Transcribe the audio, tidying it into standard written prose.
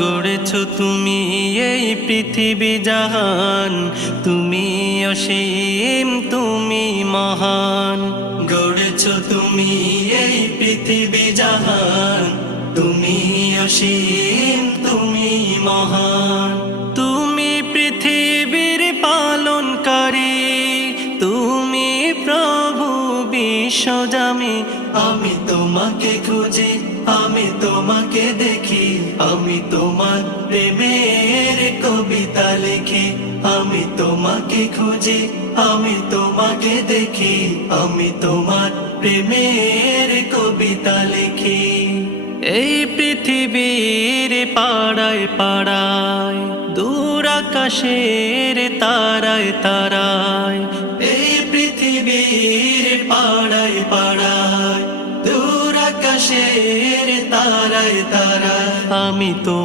গড়েছো তুমি এই পৃথিবী জাহান, তুমি অসীম তুমি মহান। গড়েছো তুমি এই পৃথিবী জাহান, তুমি অসীম তুমি মহান। তুমি পৃথিবীর পালনকারী, তুমি প্রভু বিশ্বজামি। আমি তোমাকে খুঁজি, আমি তোমাকে দেখি, আমি তোমার প্রেমের কবিতা লিখি। আমি তোমাকে খুঁজি, আমি তোমাকে দেখি, আমি তোমার প্রেমের কবিতা লিখি। এই পৃথিবীর পাড়ায় পাড়ায়, দূর আকাশের তারায় তারায়, এই পৃথিবীর পাড়ায় পাড়ায়, দূর আকাশের তারায় তারায়, আমি তো